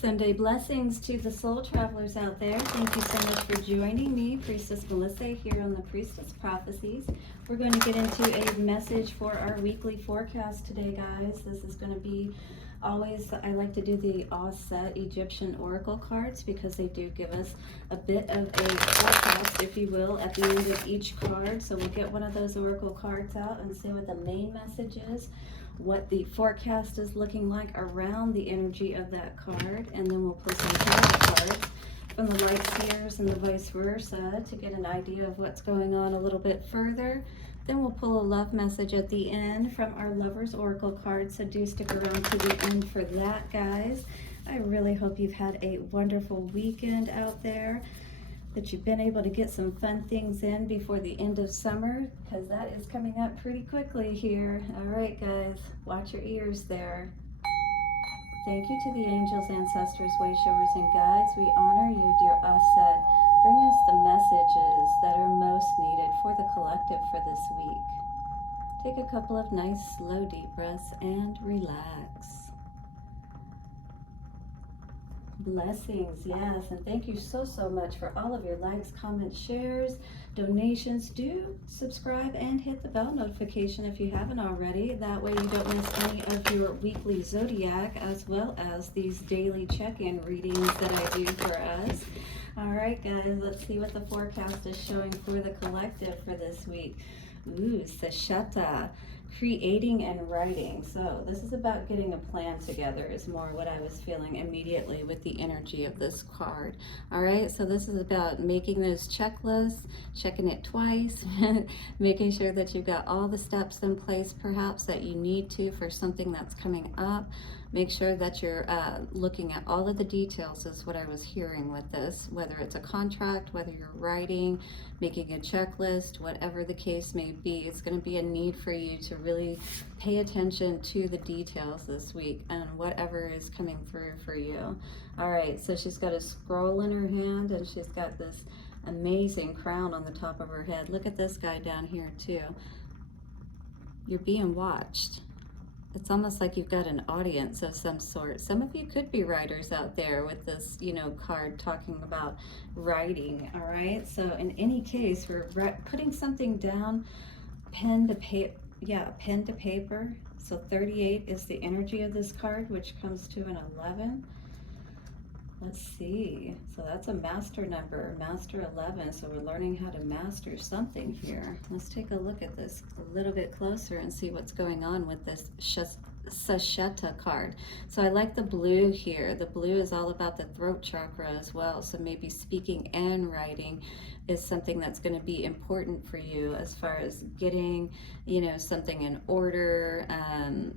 Sunday blessings to the soul travelers out there. Thank you so much for joining me, Priestess Melissae, here on the Priestess Prophecies. We're going to get into a message for our weekly forecast today, guys. This is going to be always, I like to do the Auset Egyptian Oracle cards because they do give us a bit of a forecast, if you will, at the end of each card. So we'll get one of those Oracle cards out and see what the main message is, what the forecast is looking like around the energy of that card, and then we'll pull some tarot cards from the light seers and the vice versa to get an idea of what's going on a little bit further. Then we'll pull a love message at the end from our Lovers Oracle card, so do stick around to the end for that, guys. I really hope you've had a wonderful weekend out there, that you've been able to get some fun things in before the end of summer, because that is coming up pretty quickly here. All right, guys, watch your ears there. Thank you to the angels, ancestors, way showers, and guides. We honor you, dear Auset. Bring us the messages that are most needed for the collective for this week. Take a couple of nice, slow, deep breaths and relax. Blessings, yes, and thank you so much for all of your likes, comments, shares, donations. Do subscribe and hit the bell notification if you haven't already. That way you don't miss any of your weekly zodiac, as well as these daily check-in readings that I do for us. All right, guys, let's see what the forecast is showing for the collective for this week. Ooh, Sesheta, creating and writing. So this is about getting a plan together, is more what I was feeling immediately with the energy of this card. All right, so this is about making those checklists, checking it twice, making sure that you've got all the steps in place perhaps that you need to for something that's coming up. Make sure that you're looking at all of the details, is what I was hearing with this, whether it's a contract, whether you're writing, making a checklist, whatever the case may be. It's going to be a need for you to really pay attention to the details this week and whatever is coming through for you. All right, so she's got a scroll in her hand and she's got this amazing crown on the top of her head. Look at this guy down here too. You're being watched. It's almost like you've got an audience of some sort. Some of you could be writers out there with this, card talking about writing, all right? So in any case, we're putting something down, pen to paper. So 38 is the energy of this card, which comes to an 11. Let's see, so that's a master number, master 11, so we're learning how to master something here. Let's take a look at this a little bit closer and see what's going on with this Sesheta card. So I like the blue here. The blue is all about the throat chakra as well, so maybe speaking and writing is something that's going to be important for you as far as getting, something in order,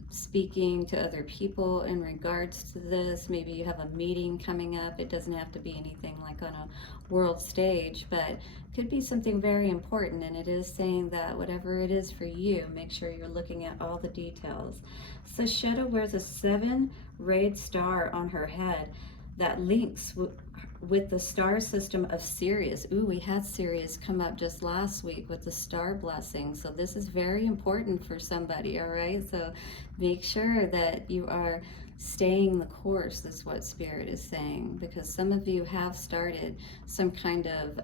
speaking to other people in regards to this. Maybe you have a meeting coming up. It doesn't have to be anything like on a world stage, but it could be something very important, and it is saying that whatever it is for you, make sure you're looking at all the details. Sesheta wears a 7-rayed star on her head that links with the star system of Sirius. Ooh, we had Sirius come up just last week with the star blessing. So this is very important for somebody, all right? So make sure that you are staying the course, is what Spirit is saying, because some of you have started some kind of,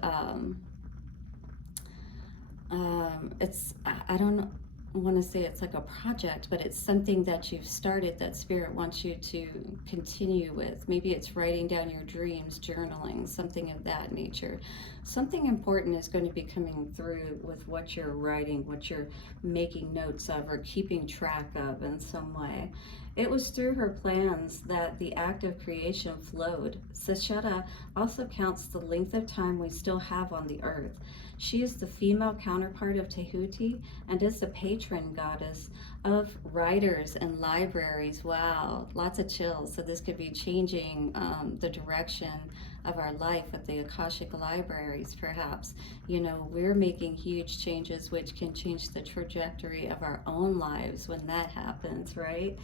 I don't want to say it's like a project, but it's something that you've started that Spirit wants you to continue with. Maybe it's writing down your dreams, journaling, something of that nature. Something important is going to be coming through with what you're writing, what you're making notes of or keeping track of in some way. It was through her plans that the act of creation flowed. Sesheta also counts the length of time we still have on the earth. She is the female counterpart of Tehuti and is the patron goddess of writers and libraries. Wow, lots of chills. So this could be changing the direction of our life with the Akashic libraries, perhaps. We're making huge changes which can change the trajectory of our own lives when that happens, right?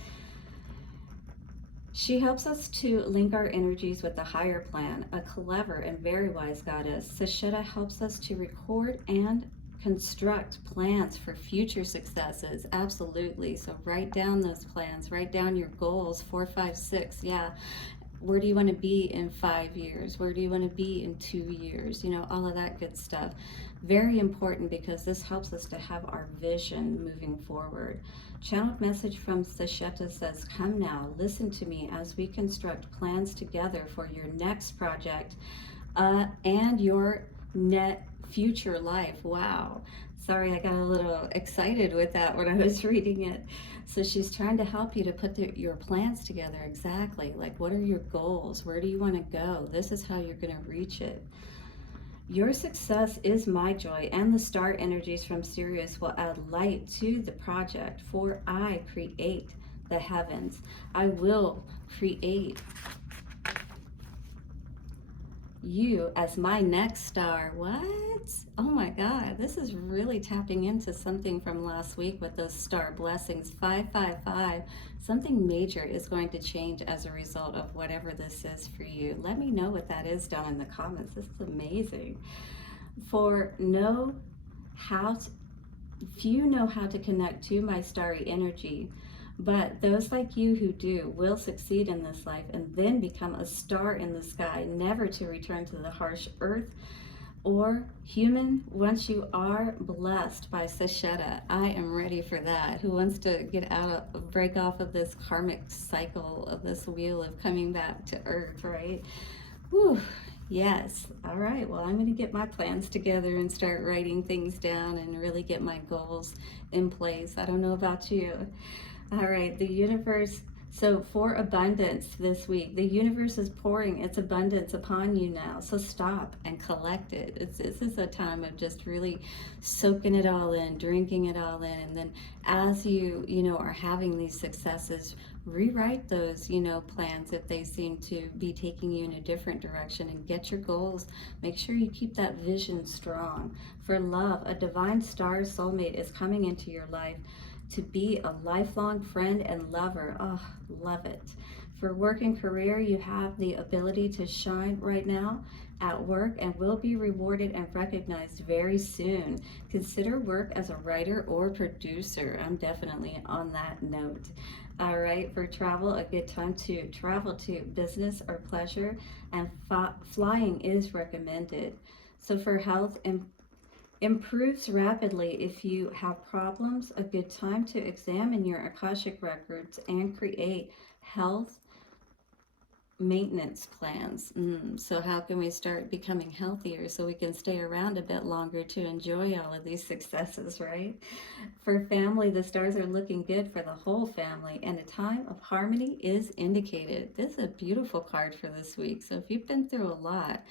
She helps us to link our energies with the higher plan, a clever and very wise goddess. Sesheta helps us to record and construct plans for future successes. Absolutely. So write down those plans, write down your goals, 4, 5, 6. Yeah. Where do you want to be in 5 years? Where do you want to be in 2 years? You know, all of that good stuff. Very important, because this helps us to have our vision moving forward. Channeled message from Sesheta says, come now, listen to me as we construct plans together for your next project and your future life. Wow. Sorry, I got a little excited with that when I was reading it. So she's trying to help you to put your plans together. Exactly. Like, what are your goals? Where do you want to go? This is how you're going to reach it. Your success is my joy, and the star energies from Sirius will add light to the project, for I create the heavens. I will create you as my next star. What? Oh my God, this is really tapping into something from last week with those star blessings. 555. Something major is going to change as a result of whatever this is for you. Let me know what that is down in the comments. This is amazing. Few know how to connect to my starry energy, but those like you who do will succeed in this life and then become a star in the sky, never to return to the harsh earth or human once you are blessed by Sesheta. I am ready for that. Who wants to break off of this karmic cycle of this wheel of coming back to earth, right? Whew. Yes. All right. Well, I'm going to get my plans together and start writing things down and really get my goals in place. I don't know about you. All right, the universe. So for abundance this week, the universe is pouring its abundance upon you now. So stop and collect it. This is a time of just really soaking it all in, drinking it all in. And then as you are having these successes, rewrite those, plans if they seem to be taking you in a different direction, and get your goals. Make sure you keep that vision strong. For love, a divine star soulmate is coming into your life to be a lifelong friend and lover. Oh, love it. For work and career, you have the ability to shine right now at work and will be rewarded and recognized very soon. Consider work as a writer or producer. I'm definitely on that note. All right, for travel, a good time to travel to business or pleasure, and flying is recommended. So for health, improves rapidly. If you have problems, a good time to examine your Akashic records and create health maintenance plans. So how can we start becoming healthier so we can stay around a bit longer to enjoy all of these successes, right? For family, the stars are looking good for the whole family, and a time of harmony is indicated. This is a beautiful card for this week. So if you've been through a lot,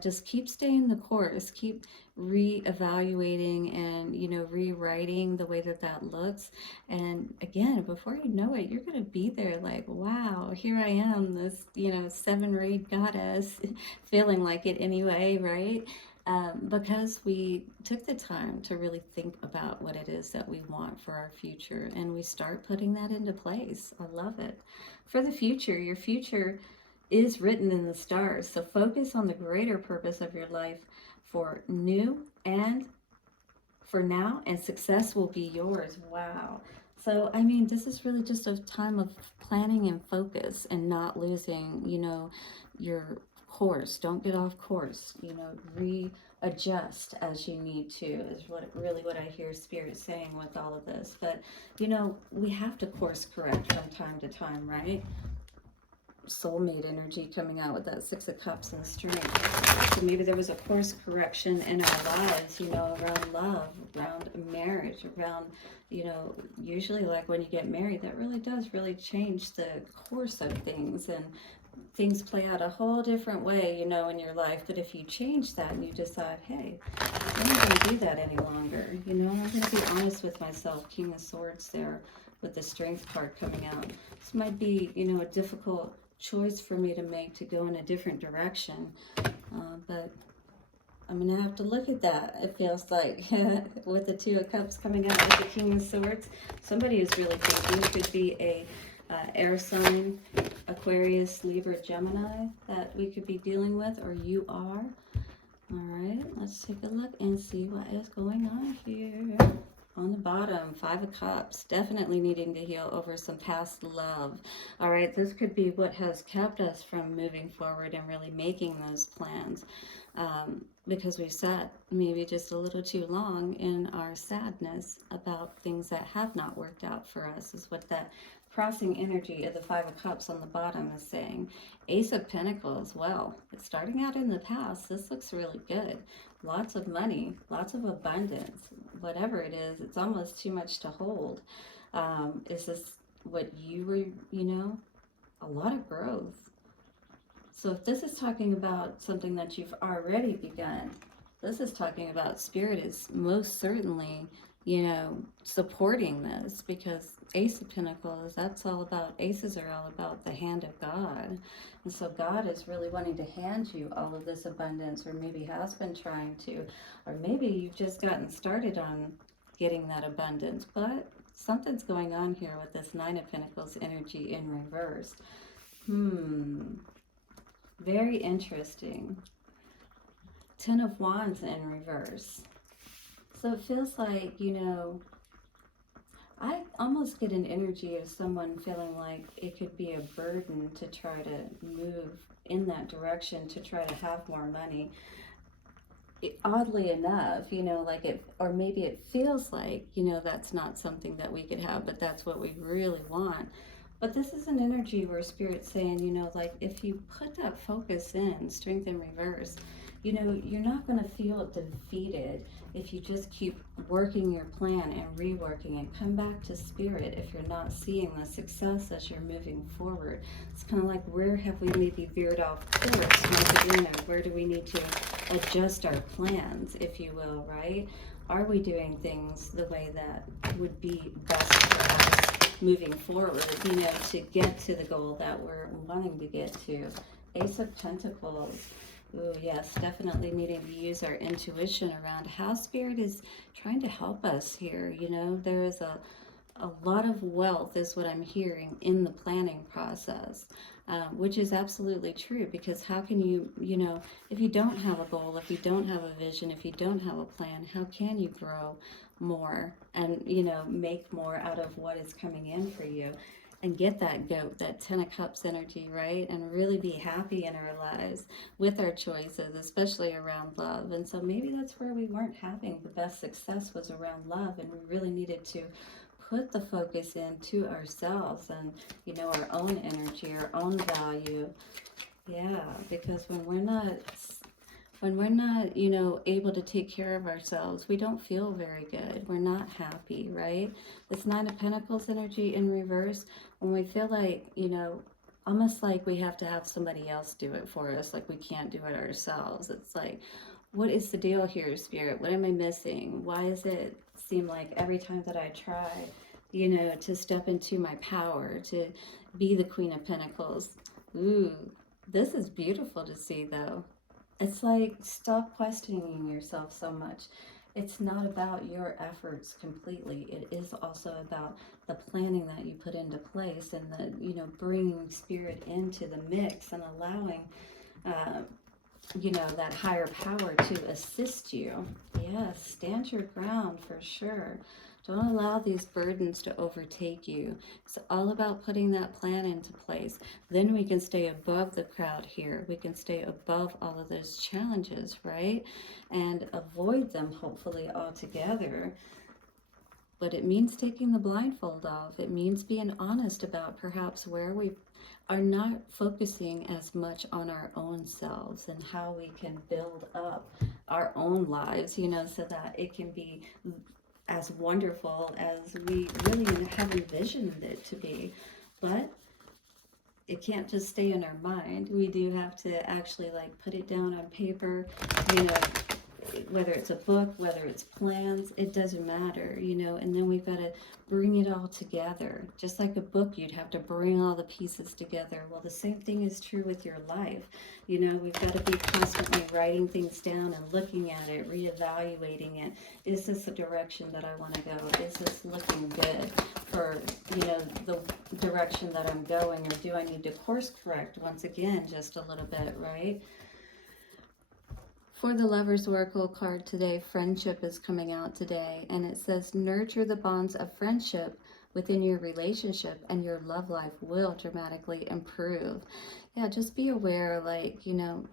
just keep staying the course, keep reevaluating and, rewriting the way that looks. And again, before you know it, you're going to be there like, wow, here I am, this, 7-rayed goddess, feeling like it anyway, right? Because we took the time to really think about what it is that we want for our future, and we start putting that into place. I love it. For the future, your future is written in the stars. So focus on the greater purpose of your life for now, and success will be yours. Wow. So, this is really just a time of planning and focus and not losing, your course. Don't get off course, readjust as you need to, is what I hear Spirit saying with all of this. But, we have to course correct from time to time, right? Soulmate energy coming out with that 6 of Cups and strength. So maybe there was a course correction in our lives, around love, around marriage, around, usually like when you get married, that really does change the course of things, and things play out a whole different way, in your life. But if you change that and you decide, hey, I'm not going to do that any longer, I'm going to be honest with myself. King of Swords there with the Strength card coming out. This might be, a difficult choice for me to make, to go in a different direction, but I'm gonna have to look at that. It feels like with the 2 of Cups coming out with the King of Swords, somebody is really thinking. It could be a air sign, Aquarius, Libra, Gemini, that we could be dealing with, or you are. All right, let's take a look and see what is going on here. On the bottom, Five of Cups, definitely needing to heal over some past love. All right, this could be what has kept us from moving forward and really making those plans. Because we sat maybe just a little too long in our sadness about things that have not worked out for us, is what that crossing energy of the Five of Cups on the bottom is saying. Ace of Pentacles, well, it's starting out in the past. This looks really good. Lots of money, lots of abundance. Whatever it is, it's almost too much to hold. Is this what you were, a lot of growth. So if this is talking about something that you've already begun, this is talking about Spirit is most certainly, supporting this, because Ace of Pentacles, that's all about, aces are all about the hand of God. And so God is really wanting to hand you all of this abundance, or maybe has been trying to, or maybe you've just gotten started on getting that abundance. But something's going on here with this Nine of Pentacles energy in reverse. Very interesting. Ten of Wands in reverse. So it feels like, I almost get an energy of someone feeling like it could be a burden to try to move in that direction, to try to have more money. Oddly enough, like it, or maybe it feels like, that's not something that we could have, but that's what we really want. But this is an energy where Spirit's saying, like if you put that focus in, Strength in reverse, you're not going to feel defeated if you just keep working your plan and reworking and come back to Spirit if you're not seeing the success as you're moving forward. It's kind of like, where have we maybe veered off course? Once again, where do we need to adjust our plans, if you will, right? Are we doing things the way that would be best for us moving forward, to get to the goal that we're wanting to get to? Ace of Pentacles. Ooh, yes, definitely needing to use our intuition around how Spirit is trying to help us here. There is a lot of wealth is what I'm hearing in the planning process, which is absolutely true, because how can you, if you don't have a goal, if you don't have a vision, if you don't have a plan, how can you grow more and, make more out of what is coming in for you? And get that goat, that Ten of Cups energy, right? And really be happy in our lives with our choices, especially around love. And so maybe that's where we weren't having the best success, was around love, and we really needed to put the focus into ourselves and, our own energy, our own value. Yeah, because when we're not, able to take care of ourselves, we don't feel very good. We're not happy, right? This Nine of Pentacles energy in reverse, when we feel like, almost like we have to have somebody else do it for us, like we can't do it ourselves. It's like, what is the deal here, Spirit? What am I missing? Why does it seem like every time that I try, to step into my power, to be the Queen of Pentacles? Ooh, this is beautiful to see, though. It's like, stop questioning yourself so much. It's not about your efforts completely. It is also about the planning that you put into place, and the, bringing Spirit into the mix and allowing, that higher power to assist you. Yes, stand your ground for sure. Don't allow these burdens to overtake you. It's all about putting that plan into place. Then we can stay above the crowd here. We can stay above all of those challenges, right? And avoid them, hopefully, altogether. But it means taking the blindfold off. It means being honest about perhaps where we are not focusing as much on our own selves and how we can build up our own lives, so that it can be as wonderful as we really have envisioned it to be. But it can't just stay in our mind. We do have to actually put it down on paper, whether it's a book, whether it's plans, it doesn't matter, and then we've got to bring it all together. Just like a book, you'd have to bring all the pieces together. Well, the same thing is true with your life. We've got to be constantly writing things down and looking at it, reevaluating it. Is this the direction that I want to go? Is this looking good for, the direction that I'm going? Or do I need to course correct once again just a little bit, right? For the Lover's Oracle card today, friendship is coming out today, and it says nurture the bonds of friendship within your relationship and your love life will dramatically improve. Yeah, just be aware, like, you know,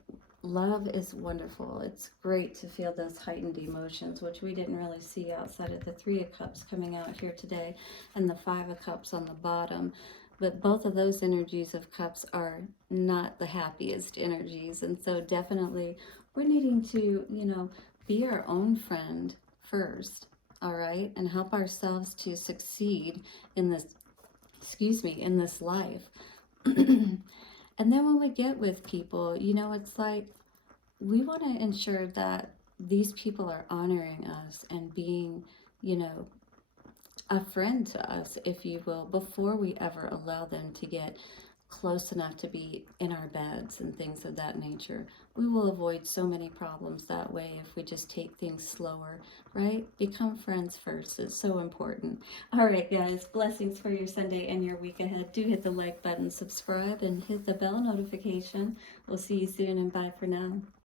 love is wonderful. It's great to feel those heightened emotions, which we didn't really see outside of the Three of Cups coming out here today and the Five of Cups on the bottom. But both of those energies of cups are not the happiest energies. And so definitely we're needing to, you know, be our own friend first, all right? And help ourselves to succeed in this, excuse me, in this life. And then when we get with people, you know, it's like we want to ensure that these people are honoring us and being, you know, a friend to us, if you will, before we ever allow them to get close enough to be in our beds and things of that nature. We will avoid so many problems that way if we just take things slower, right? Become friends first. It's so important. All right, guys, blessings for your Sunday and your week ahead. Do hit the like button, subscribe, and hit the bell notification. We'll see you soon, and bye for now.